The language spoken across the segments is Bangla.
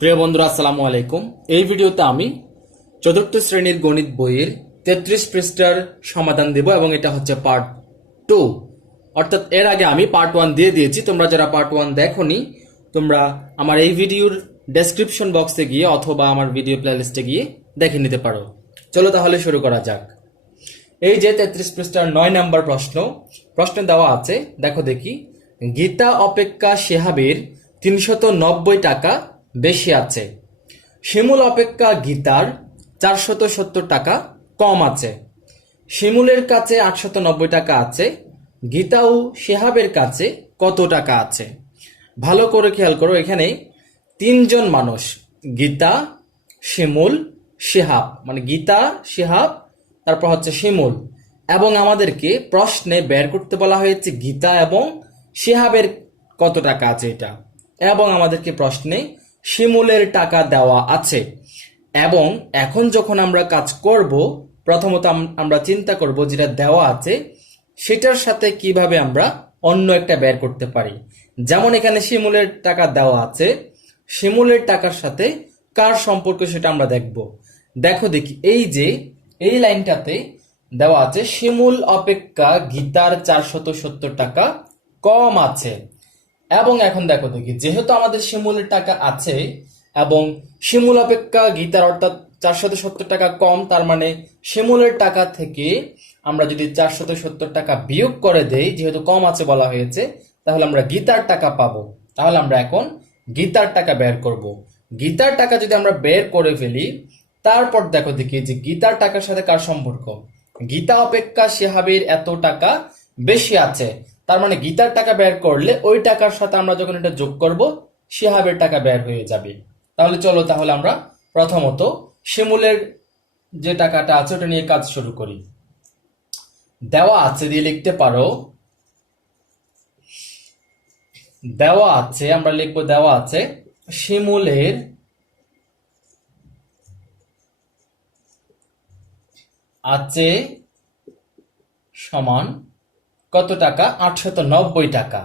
প্রিয় বন্ধুরা, আসসালামু আলাইকুম। এই ভিডিওতে আমি চতুর্থ শ্রেণীর গণিত বইয়ের 33 পৃষ্ঠার সমাধান দেব এবং এটা হচ্ছে পার্ট 2। অর্থাৎ এর আগে আমি পার্ট 1 দিয়ে দিয়েছি। তোমরা যারা পার্ট 1 দেখোনি, তোমরা আমার এই ভিডিওর ডেসক্রিপশন বক্সে গিয়ে অথবা আমার ভিডিও প্লেলিস্টে গিয়ে দেখে নিতে পারো। চলো তাহলে শুরু করা যাক। এই যে 33 পৃষ্ঠার 9 নম্বর প্রশ্নে দেওয়া আছে, দেখো দেখি। গীতা অপেক্ষা শেহাবের 390 টাকা বেশি আছে। শিমুল অপেক্ষা গীতার 470 টাকা কম আছে। শিমুলের কাছে 890 টাকা আছে। গীতা ও শেহাবের কাছে কত টাকা আছে? ভালো করে খেয়াল করো, এখানে তিনজন মানুষ, গীতা, শিমুল, শেহাব, মানে গীতা, শেহাব, তারপর হচ্ছে শিমুল, এবং আমাদেরকে প্রশ্নে বের করতে বলা হয়েছে গীতা এবং শেহাবের কত টাকা আছে এটা, এবং আমাদেরকে প্রশ্নে শিমুলের টাকা দেওয়া আছে। এবং এখন যখন আমরা কাজ করব, প্রথমত আমরা চিন্তা করব যেটা দেওয়া আছে সেটার সাথে কিভাবে আমরা অন্য একটা বের করতে পারি। যেমন এখানে শিমুলের টাকা দেওয়া আছে, শিমুলের টাকার সাথে কার সম্পর্ক সেটা আমরা দেখব। দেখো দেখি, এই যে এই লাইনটাতে দেওয়া আছে শিমুল অপেক্ষা গীতার 470 টাকা কম আছে। এবং এখন দেখো দেখি, যেহেতু আমাদের শিমুলের টাকা আছে এবং শিমুল অপেক্ষা গীতার অর্থাৎ 470 টাকা কম, তার মানে শিমুলের টাকা থেকে আমরা যদি 470 টাকা বিয়োগ করে দেই, যেহেতু কম আছে বলা হয়েছে, তাহলে আমরা গীতার টাকা পাবো। তাহলে আমরা এখন গীতার টাকা বের করব। গীতার টাকা যদি আমরা বের করে ফেলি, তারপর দেখো দেখি যে গীতার টাকার সাথে কার সম্পর্ক। গীতা অপেক্ষা শেহাবের এত টাকা বেশি আছে, তার মানে গীতার টাকা বের করলে ওই টাকার সাথে আমরা যখন এটা যোগ করব, শেহাবের টাকা বের হয়ে যাবে। তাহলে চলো তাহলে আমরা প্রথমত শিমুলের যে টাকাটা আছে ওটা নিয়ে কাজ শুরু করি। দেওয়া আছে দিয়ে লিখতে পারো, দেওয়া আছে, আমরা লিখবো দেওয়া আছে শিমুলের আছে সমান কত টাকা? 890 টাকা।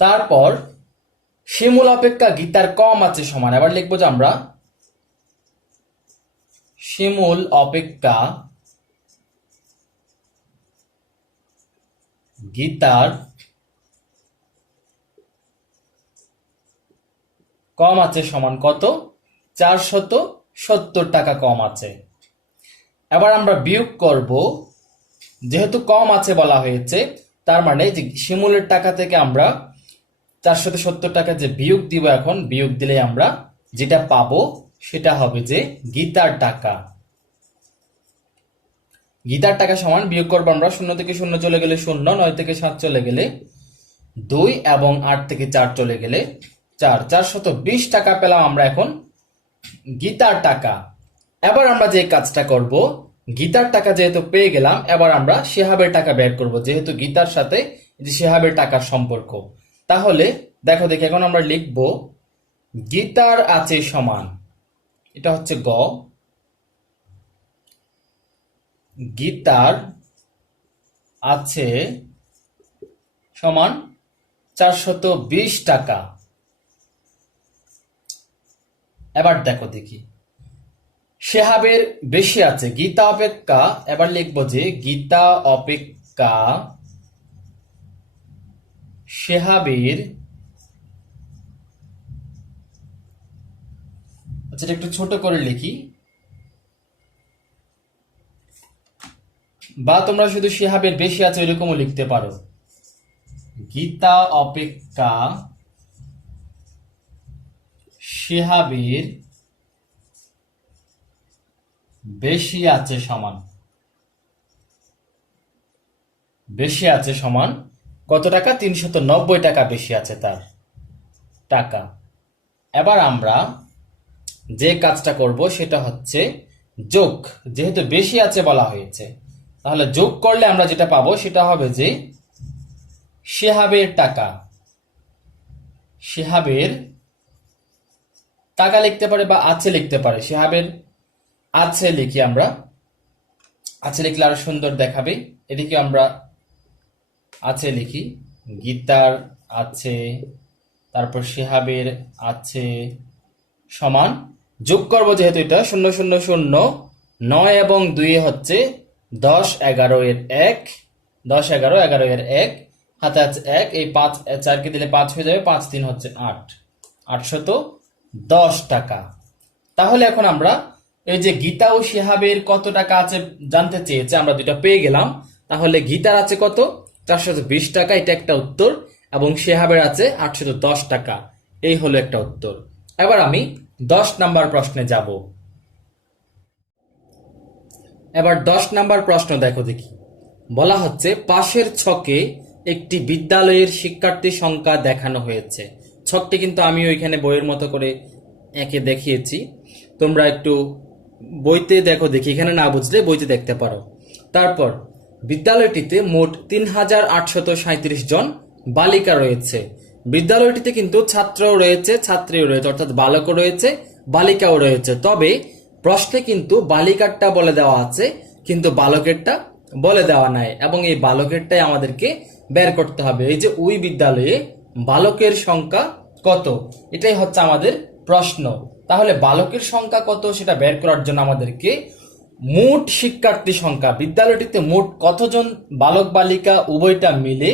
তারপর শিমুল অপেক্ষা গীতার কম আছে সমান, এবার লিখবো যে আমরা শিমুল অপেক্ষা গীতার কম আছে সমান কত? 470 টাকা কম আছে। এবার আমরা বিয়োগ করব, যেহেতু কম আছে বলা হয়েছে, তার মানে যে শিমুলের টাকা থেকে আমরা 470 টাকা যে বিয়োগ দিব, এখন বিয়োগ দিলে আমরা যেটা পাবো সেটা হবে যে গীতার টাকা। গীতার টাকা সমান বিয়োগ করবো আমরা, 0 থেকে 0 চলে গেলে 0, 9 থেকে 7 চলে গেলে 2, এবং 8 থেকে 4 চলে গেলে 4, 420 টাকা পেলাম আমরা এখন গীতার টাকা। এবার আমরা যে কাজটা করব, গীতার টাকা যেহেতু পেয়ে গেলাম, এবার আমরা শেহাবের টাকা বের করব, যেহেতু গীতার সাথে যে শেহাবের টাকার সম্পর্ক। তাহলে দেখো দেখি, এখন আমরা লিখব গীতার আছে সমান, এটা হচ্ছে গ, গীতার আছে সমান 420 টাকা। এবার দেখো দেখি, শেহাবের বেশি আছে গীতা অপেক্ষা, এবার লিখবো যে গীতা অপেক্ষা শেহাবের, আচ্ছা একটু ছোট করে লিখি, বা তোমরা শুধু শেহাবের বেশি আছে এরকমও লিখতে পারো। গীতা অপেক্ষা শেহাবের বেশি আছে সমান, বেশি আছে সমান কত টাকা? 390 টাকা বেশি আছে তার টাকা। এবার আমরা যে কাজটা করব সেটা হচ্ছে যোগ, যেহেতু বেশি আছে বলা হয়েছে, তাহলে যোগ করলে আমরা যেটা পাবো সেটা হবে যে শেহাবের টাকা। শেহাবের টাকা লিখতে পারে বা আছে লিখতে পারে, শেহাবের আছে লিখি আমরা, আছে লিখলে আরো সুন্দর দেখাবে। এদিকে আমরা আছে লিখি, গীতার আছে, তারপর শিহাবের আছে, সমান যোগ করবো যেহেতু এটা 0 0 0, 9 এবং 2 হচ্ছে 10 11 এর 1, 10 11 11 এর 1, হাতে আছে 1, এই 5 4 কে দিলে 5 হয়ে যাবে, 5 3 হচ্ছে 8, 810 টাকা। তাহলে এখন আমরা এই যে গীতা ও শিহাবের কত টাকা আছে জানতে চেয়েছে, আমরা দুইটা পেয়ে গেলাম। তাহলে গীতার আছে কত? 420 টাকা, এটা একটা উত্তর, এবং শিহাবের আছে 810 টাকা, এই হলো একটা উত্তর। এবার আমি 10 নাম্বার প্রশ্নে যাব। এবার 10 নাম্বার প্রশ্ন দেখো দেখি। বলা হচ্ছে পাশের ছকে একটি বিদ্যালয়ের শিক্ষার্থী সংখ্যা দেখানো হয়েছে। ছকটি কিন্তু আমি ওইখানে বইয়ের মতো করে এঁকে দেখিয়েছি, তোমরা একটু বইতে দেখো দেখি, এখানে না বুঝলে বইতে দেখতে পারো। তারপর বিদ্যালয়টিতে মোট 3837 জন বালিকা রয়েছে। বিদ্যালয়টিতে কিন্তু ছাত্রও রয়েছে, ছাত্রীও রয়েছে, অর্থাৎ বালকও রয়েছে, বালিকাও রয়েছে। তবে প্রশ্নে কিন্তু বালিকারটা বলে দেওয়া আছে, কিন্তু বালকেরটা বলে দেওয়া নাই, এবং এই বালকেরটাই আমাদেরকে বের করতে হবে। এই যে ওই বিদ্যালয়ে বালকের সংখ্যা কত, এটাই হচ্ছে আমাদের প্রশ্ন। তাহলে বালকের সংখ্যা কত সেটা বের করার জন্য আমাদেরকে মোট শিক্ষার্থী সংখ্যা, বিদ্যালয়টিতে মোট কতজন বালক বালিকা উভয়টা মিলে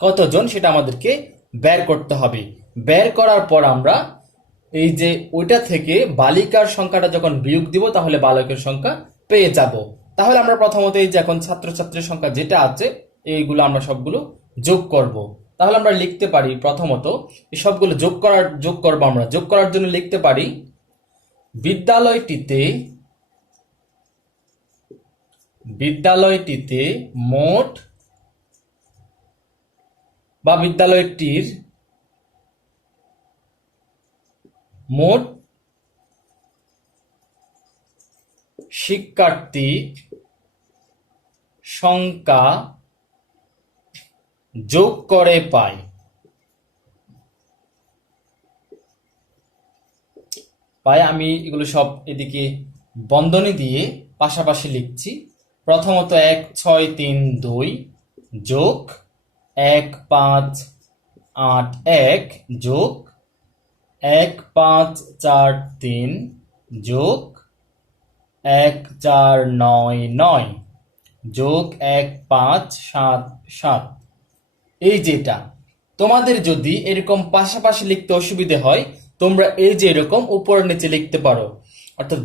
কতজন, সেটা আমাদেরকে বের করতে হবে। বের করার পর আমরা এই যে ওইটা থেকে বালিকার সংখ্যাটা যখন বিয়োগ দিব, তাহলে বালকের সংখ্যা পেয়ে যাব। তাহলে আমরা প্রথমত এই যে এখন ছাত্রছাত্রীর সংখ্যা যেটা আছে, এইগুলো আমরা সবগুলো যোগ করব। তাহলে আমরা লিখতে পারি, প্রথমত এই সবগুলো যোগ করব। আমরা যোগ করার জন্য লিখতে পারি বিদ্যালয়টিতে মোট বা বিদ্যালয়টির মোট শিক্ষার্থী সংখ্যা যোগ করে পাই। আমি এগুলো সব এদিকে বন্ধনী দিয়ে পাশাপাশি লিখছি। প্রথমত 1 6 3 2 যোগ 1 5 8 1 যোগ 1 5 4 3 যোগ 1 4 9 9 যোগ 1 5 7 7। এই যেটা তোমাদের যদি এরকম পাশাপাশি লিখতে অসুবিধে হয়, তোমরা এই যে এরকম উপর নিচে লিখতে পারো। অর্থাৎ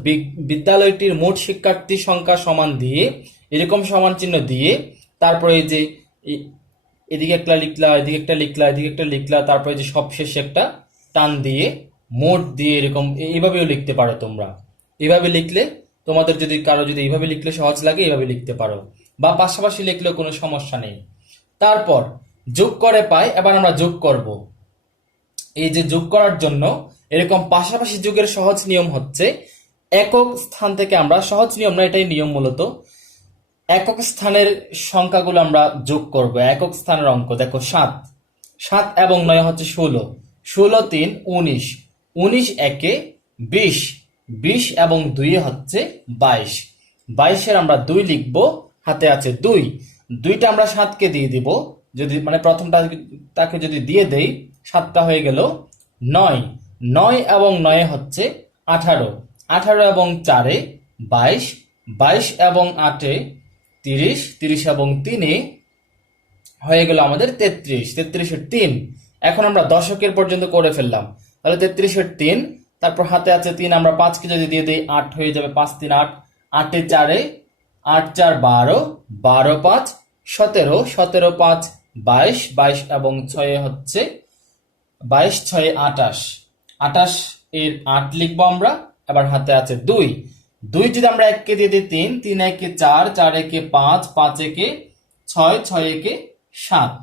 বিদ্যালয়টির মোট শিক্ষার্থী সংখ্যা সমান দিয়ে এরকম সমান চিহ্ন দিয়ে, তারপরে এই যে এদিকে একটা লিখলা, এদিকে একটা লিখলা, এদিকে একটা লিখলা, তারপরে যে সবশেষে একটা টান দিয়ে মোট দিয়ে এরকম এইভাবেও লিখতে পারো তোমরা। এইভাবে লিখলে তোমাদের যদি কারো যদি এইভাবে লিখলে সহজ লাগে, এইভাবে লিখতে পারো, বা পাশাপাশি লিখলেও কোনো সমস্যা নেই। তারপর যোগ করে পাই। এবার আমরা যোগ করব। এই যে যোগ করার জন্য এরকম পাশাপাশি যোগের সহজ নিয়ম হচ্ছে একক স্থান থেকে আমরা, সহজ নিয়ম না, এটাই নিয়ম মূলত, একক স্থানের সংখ্যাগুলো আমরা যোগ করব। একক স্থানের অঙ্ক দেখো 7, 7 এবং 9 হচ্ছে 16, 16 3 19, 19 একে 20, 20 এবং 2 হচ্ছে 22, 22 এর আমরা 2 লিখব, হাতে আছে 2, 2টা আমরা 7কে দিয়ে দিব, যদি মানে প্রথমটা তাকে যদি দিয়ে দেই, 7টা হয়ে গেল 9, 9 এবং 9 হচ্ছে 18, 18 এবং 4 22, 22 এবং 8 30, 30 এবং 3 হয়ে গেল আমাদের 33, 33 এর 3। এখন আমরা দশকের পর্যন্ত করে ফেললাম, তাহলে 33 এর 3, তারপর হাতে আছে 3, আমরা 5 কে যদি দিয়ে দিই 8 হয়ে যাবে, 5 3 8, 8 এ 4 8 4 12, 12 5 17, 17 5 22, 22 এবং 6 হচ্ছে 22, 6 28, 28 এর 8 লিখবো আমরা। এবার হাতে আছে 2, 2 যদি আমরা 1 কে দিয়ে দিই 3, 3 1 4, 4 1 5, 5 1 6, 6 1 7,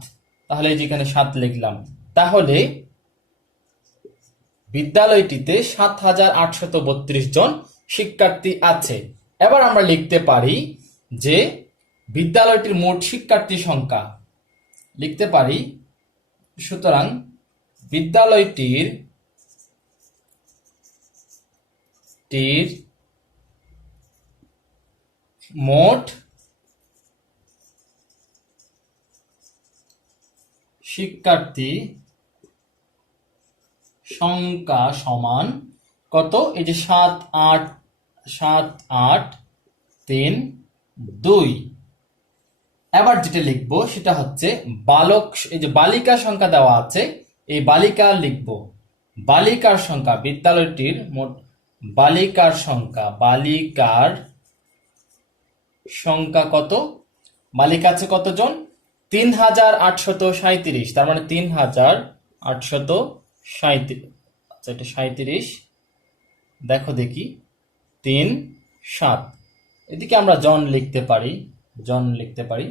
তাহলে যেখানে 7 লিখলাম। তাহলে বিদ্যালয়টিতে 7832 জন শিক্ষার্থী আছে। এবার আমরা লিখতে পারি যে বিদ্যালয়টির মোট শিক্ষার্থী সংখ্যা লিখতে পারি। সুতরাং বিদ্যালয়টির মোট শিক্ষার্থী সংখ্যা সমান কত? এই যে 7 8 7 8 3 2। এবার যেটা লিখবো সেটা হচ্ছে বালক, এই যে বালিকা সংখ্যা দেওয়া আছে, এই বালিকা লিখবো। বালিকার সংখ্যা, বিদ্যালয়টির মোট বালিকার সংখ্যা কত? বালিকা আছে কতজন? 3837। তার মানে 3837। আচ্ছা, এটা 37। দেখো দেখি, 3 7। এদিকে আমরা জন লিখতে পারি।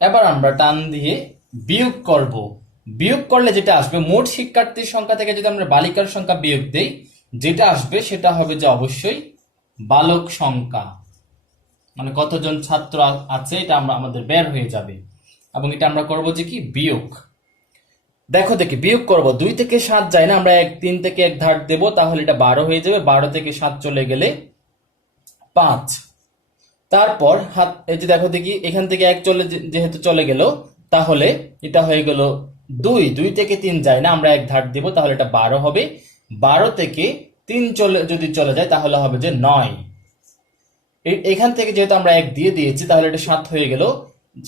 এবার আমরা টান দিয়ে বিয়োগ করব। বিয়োগ করলে যেটা আসবে, মোট শিক্ষার্থীর সংখ্যা থেকে যদি আমরা বালিকার সংখ্যা বিয়োগ দেই, যেটা আসবে সেটা হবে যে অবশ্যই বালক সংখ্যা, মানে কতজন ছাত্র আছে এটা আমাদের বের হয়ে যাবে। এবং এটা আমরা করব যে কি, বিয়োগ। দেখো দেখি বিয়োগ করব, 2 থেকে 7 যায় না, আমরা 3 থেকে 1 ধার দেব, তাহলে এটা 12 হয়ে যাবে। 12 থেকে 7 চলে গেলে 5। তারপর এই যে দেখো দেখি, এখান থেকে 1 যেহেতু চলে গেল, তাহলে এটা হয়ে গেল 2। 2 থেকে 3 যায় না, আমরা 1 ধার দেব, তাহলে এটা 12 হবে। 12 থেকে 3 যদি চলে যায় তাহলে হবে যে 9। এখান থেকে যেহেতু আমরা 1 দিয়ে দিয়েছি, তাহলে এটা 7 হয়ে গেল।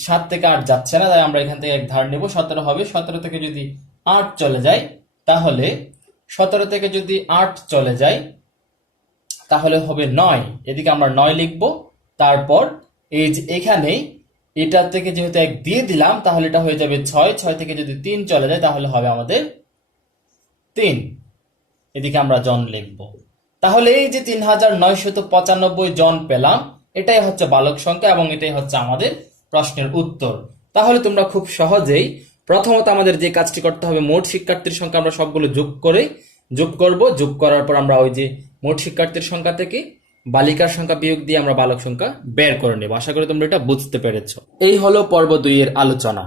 7 থেকে 8 যাচ্ছে না, তাই আমরা এখান থেকে 1 ধার নেব, 17 হবে। 17 থেকে যদি 8 চলে যায়, তাহলে 17 থেকে যদি 8 চলে যায় তাহলে হবে 9। এদিকে আমরা 9 লিখব। তারপর এই যে এখানে এটা থেকে যেহেতু 1 দিয়ে দিলাম, তাহলে এটা হয়ে যাবে 6। 6 থেকে যদি 3 চলে যায় তাহলে হবে আমাদের 3। এদিকে আমরা জন লিখব। তাহলে এই যে 3995 জন পেলাম, এটাই হচ্ছে বালক সংখ্যা এবং এটাই হচ্ছে আমাদের প্রশ্নের উত্তর। তাহলে তোমরা খুব সহজেই, প্রথমত আমাদের যে কাজটি করতে হবে, মোট শিক্ষার্থীর সংখ্যা আমরা সবগুলো যোগ করব। যোগ করার পর আমরা ওই যে মোট শিক্ষার্থীর সংখ্যা থেকে বালিকার সংখ্যা বিয়োগ দিয়ে আমরা বালক সংখ্যা বের করে নেব। আশা করি তোমরা এটা বুঝতে পেরেছো। এই হলো পর্ব 2 এর আলোচনা।